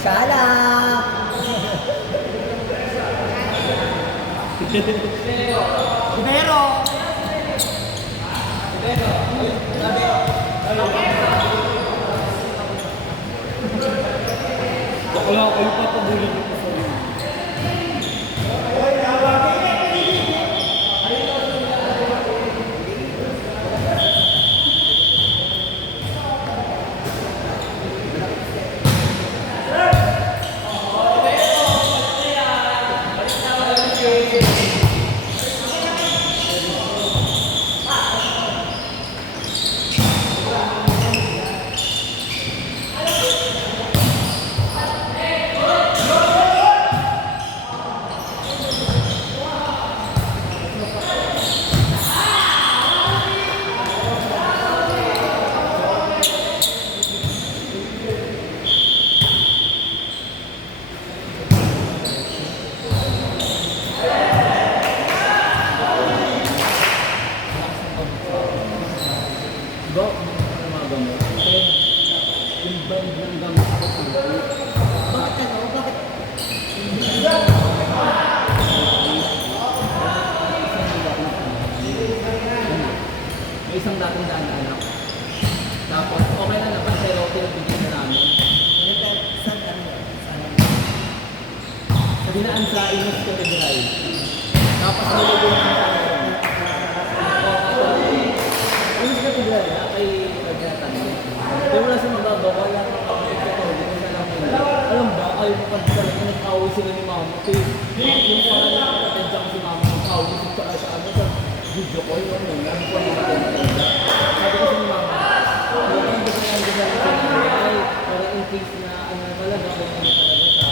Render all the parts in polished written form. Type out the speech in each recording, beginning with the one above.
Sala! Ibero! Wala ko yung papabulin ko sa rin. Diba, mga gamot? Kasi, yung band ng gamot ako sa Bakit ano? Bakit? may isang dating daan na anak. Tapos, okay na naman, pero pinagbigyan na namin. Saan ano? Sa dinaan sa Inos Cathedral. Tapos, nilagyan na sa Inos Cathedral, kay Pagkatan. Pero wala siya magbabawa, wala kang kapag-Catholic, hindi na lang nila. Alam ba, ayaw mo pag talaga nag-away sila ni Mama. Kasi, yung parang nakapatid si Mama, nag-away sa ano, sa video ko, yung ano, yung po yung maganda. Sabi ko ni Mama, yung gusto niya sa nanay, para in case na ano talaga, kung ano talaga sa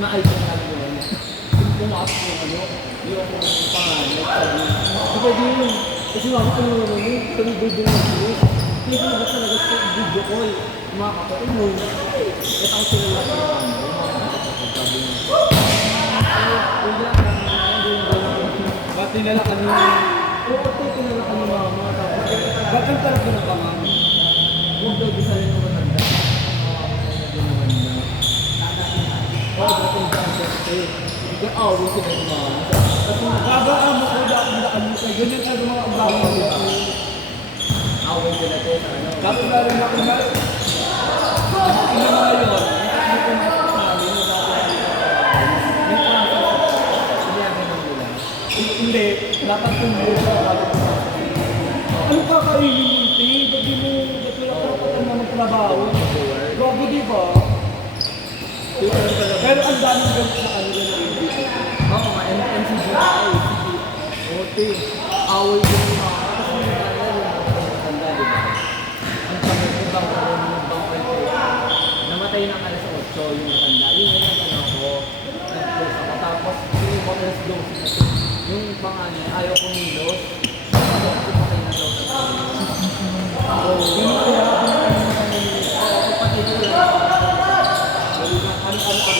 maayos na namin yun. Kung pumasok yung ano, yung pangalan, sabi, di pwede yun. Kasi Mama, ano naman yun, sabi video na yun. Kasi naman talaga sa video ko, mga kapatid mo, at ang sila lang yung Mama, yung mga kapatid, sabi niya. Yung lang, ba't nilala ka niyo? Oo, tinala ka ni Mama. Ba't ang talaga na ba, Mama? Huwag daw di sa'yo ng matanda. Medyo naman na. Oo, ba't yung dance ko? Nag-awin sila ni Mama. Kasi babaan mo ko, dahil mo kayo. Ganyan ka mga abang mo. Awin sila tayo sa ano. Tapos na rin ako na. Ano nga yun? Hindi ko masok sa amin. Hindi, dapat tumulong sa ano kakainin mo, T? Ba't di mo dapat na magtrabaho? Grabe, di ba? Pero ang daming gamit na kanila na hindi. Oo, mga MCGI, OT, away din yung mga kasi yung kanila yung matanda, di ba? Ang pag-ibang karoon yung ibang kwento. Namatay ng alas 8 yung matanda. Yun yung ano ko, nag-post ako. Tapos, yung mga alas 12 yung pangalan, ayaw ko nilos. Ayaw ko patay na daw sa yun ang kaya ako na patay na lang. Ano agad, ito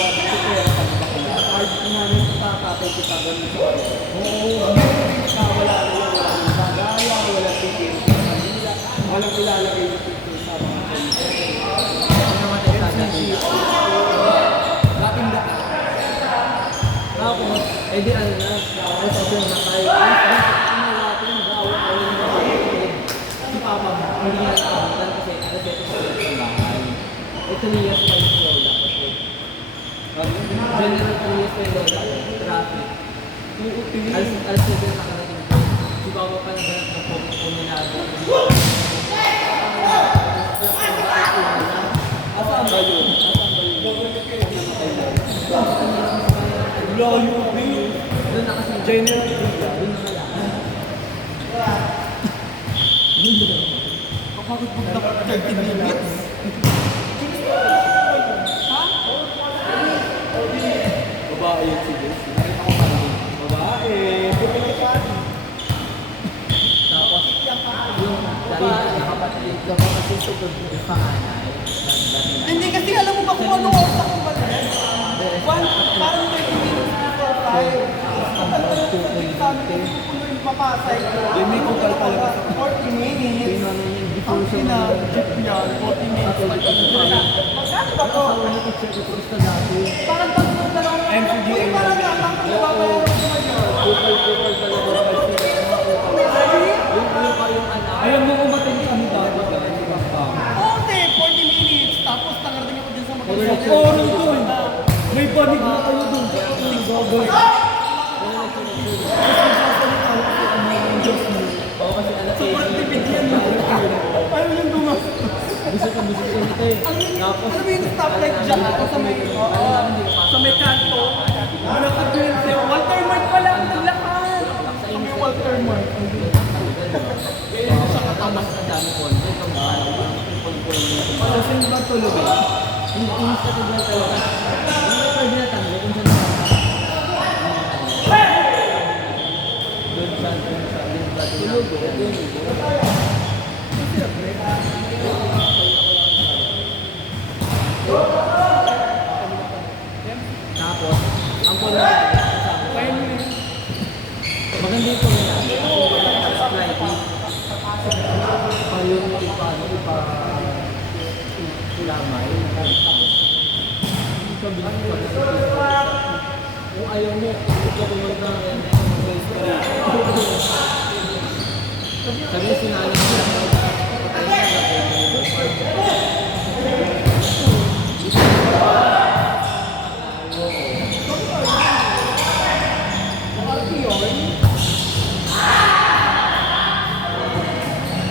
kaya kami ba kaya? Hard namin sa tatay kita ganun sa oo, wala na yung walang bagaya, walang tikin sa kanila, walang ilalagay na tikin sa mga kanila. Ano namatay sa kanila? Laking daan. Tapos, eh di ano na, ako sabi na tayo, natin, gawin na si Papa, hindi na nakabutan kasi alas 7 sa bahay. Eh, 3 years pa yung lola kasi. General 3 years pa yung lola ko, traffic. Alas 7 na nakarating ko. Si Papa pa naganap ng puminado. Asaan ba yun? Layo, doon na kasi general area, doon na lang. Kapagod mo dapat 30 minutes. Ha? Babae yun si Jess. Nakita ko pala. Babae. Tapos, yung dati nakapatid ko kasi sugod yung panganay. Hindi kasi alam mo ba kung ano oras ako ba yan? Parang 30 minutes before tayo. Kapag tayo kami puno yung papasay ko. Yung may kupal talaga. 40 minutes. Ang ina, jeep yan, 40 minutes. Magkano ba to? Parang tatlo na lang. MCGA. Parang natang ibabayaran ko ngayon. Kupal talaga. Alam mo umatin kami dati ka. Oo, hindi, 40 minutes. Tapos tangarating ako din sa magkakasabi. Oras doon. May banig na kayo doon. Gagawin. Oo, kasi alam ko. Sobrang tipid yan. Ayaw yung dumas. Gusto ko nito eh. Tapos, Alam mo yung stoplight dyan ako sa may, sa may kanto. Malakad ko yun siya. Walter Mart pala ang naglakad. Kami Walter Mart. sa katamas na dami ko. Kasi yung ba tulog eh? Hindi sa tignan talaga. Hindi pwede na tanong kung saan doon sa tulog eh. Tapos, ang pula maganda yung pula yung ipa-lamay. Kung ayaw mo, ito pumunta ng sabi yung sinali mo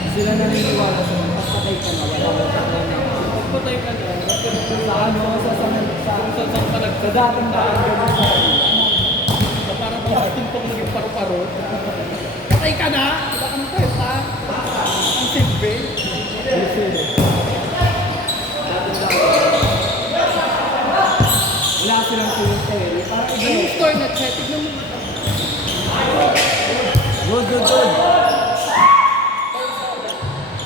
sila naniniwala sa pagpatay ka na wala ka na pagpatay ka na sa ano sa dating daan gano'n sa parang tintok naging paru-paro Patay ka na! Wala ka na tayo pa. Ang silbi. wala silang cemetery parang Ano yung store na chat? Tignan mo. good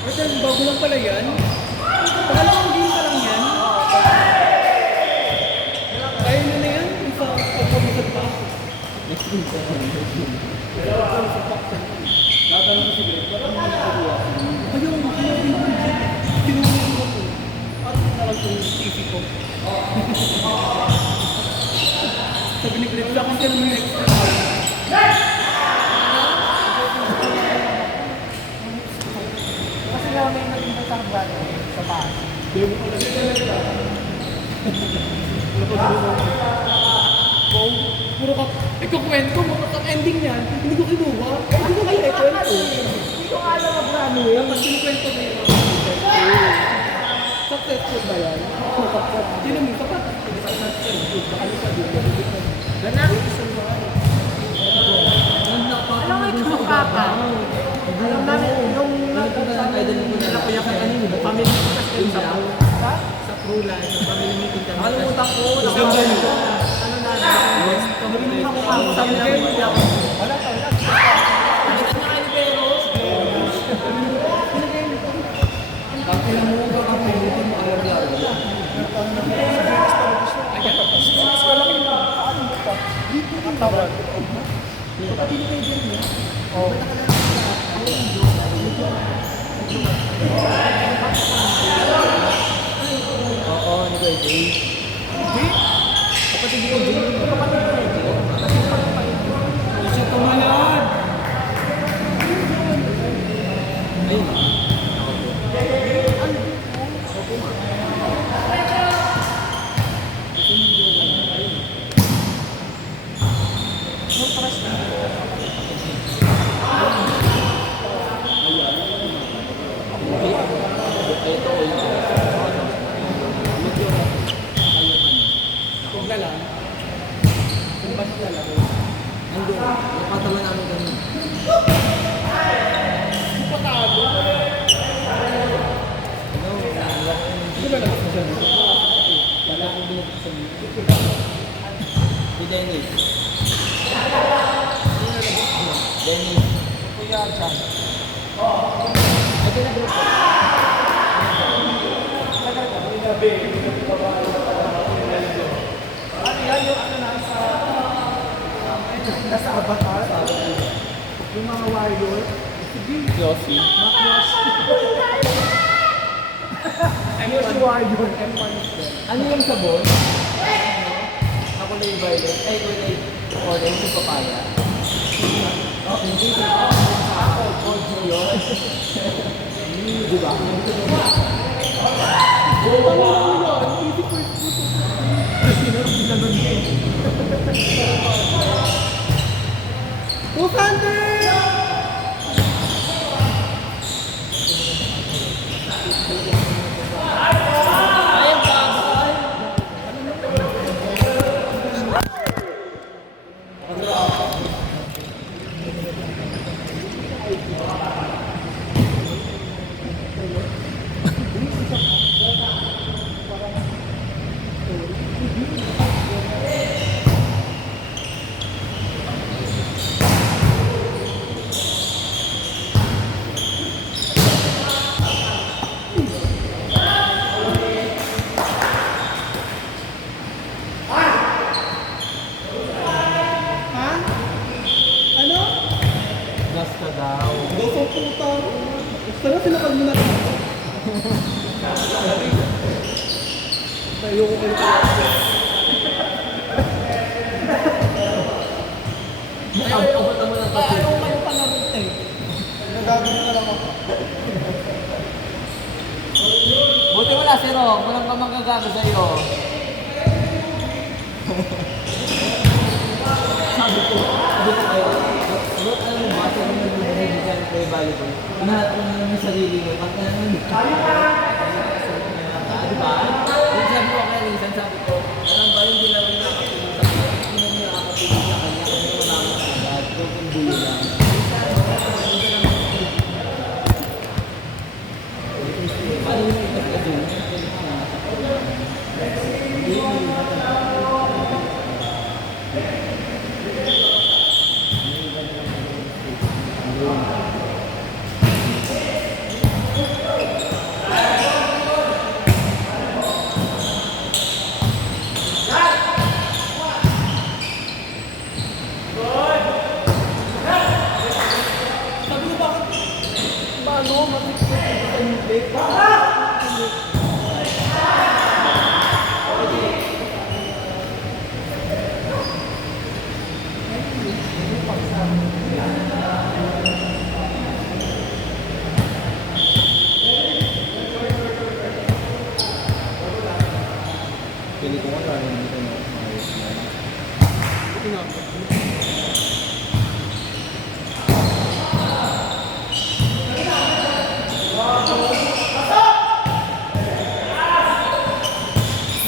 Martin, bago lang pala yan. Pangalawang game pa lang yan. Kaya nyo na yan? Kung sa pagpapagod pa. next week tatanong ko si Greg parang hindi nakakuha Ayun, tinulungan ko po. Parang na lang yung TV ko. Sabi ni Greg, wala kang ganun yung extra. Kasi nga may naging tatanggal sa bahay. Puro ka, ikukwento mo, ang ending niyan, hindi ko kinuha. Hindi ko kayo kwento. Hindi ko alam ang plano eh. Dapat kinukwento mo yun. Successful ba yan? Hindi naman, sapat. ganak Alam mo ito mukha pa. Alam namin yung family meeting sa Prula, sa family meeting kami. Nakalimutan ko. Ganda yun. Wala ka, wala. Oo, ni Kuya Jay. Kapatid ko, Jay. Kasi tumalad. Ayun. Huwag na lang. ba siya lalaki? Ando, napatawa namin kami. Patalo. Ano, Hindi ba naman siya dito? wala akong binigay sa dito. Si Dennis. Dennis. Kuya Chan. Ay, pinag-group ko. Ano yan yung ano nasa avatar? Yung mga warrior? Sige. Yossi. Ano si warrior? M1 is there. Ano yung sabon? Ako na yung violet. Ay, kulay orange yung papaya. Okay, hindi. Ako, Jojo yun. Di ba? Ayun pa! Ha? Ano? Basta daw. Gosong puta. Sana sinakal mo na. Ayoko kayo. Abot mo ng kasi. Ayaw kayo pa na rin eh. Nagagawin na lang ako. Buti wala si Rom. Walang ka manggagago sa'yo. Sabi ko kayo, Rot, alam mo ba, sabi mo na nagbigan kayo volleyball. Inahat mo na yung sarili mo. Pag na naman, di ba? Yung sabi ko kaya minsan, sabi ko, alam ba yung ginawa na nakapilin sa kanya? Hindi na niya nakapilin sa kanya. Kung wala mo sa agad, kung hindi lang. Paano yung ikat ka dun? Hindi mo yung Sabi ko bakit? Paano? Matikit ko sa hindi. Pili ko nga rin dito na ayos na.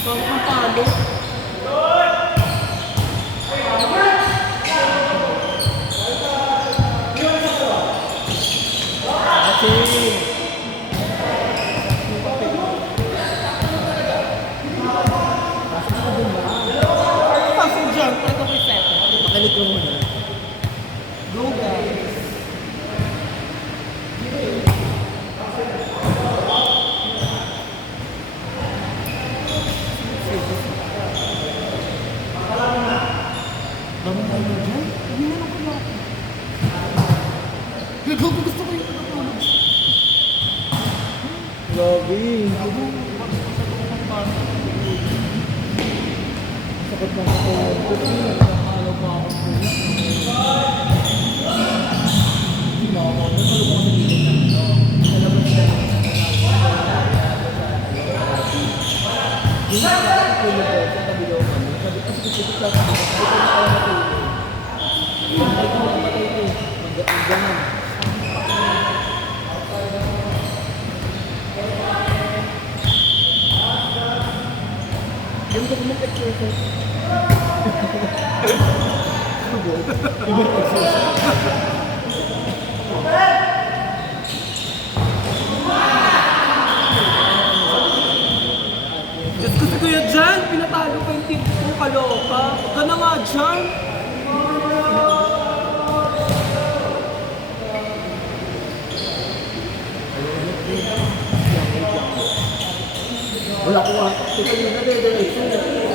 Bakit ang talo? Kaso dyan, ito ko set. Pakilit ko muna. Go guys. Dami tayo dyan. Hindi na lang kaya ako. Gago, gusto ko yung natulog. Grabe. Sakot na ako. Nakakalaw pa ako. Hindi na ako tulog ko sa kabilaw kami. Sabi ko, sige, sige, sabi ko, hindi ko na kaya matulog. Hindi ko na matulog. Mag-ganon. Yung ko mag-exercise. Diyos ko si Kuya Jan, pinatalo pa yung team ko, kaloka. Huwag ka na nga dyan. Wala ko nga. Ito yung nade-diretso.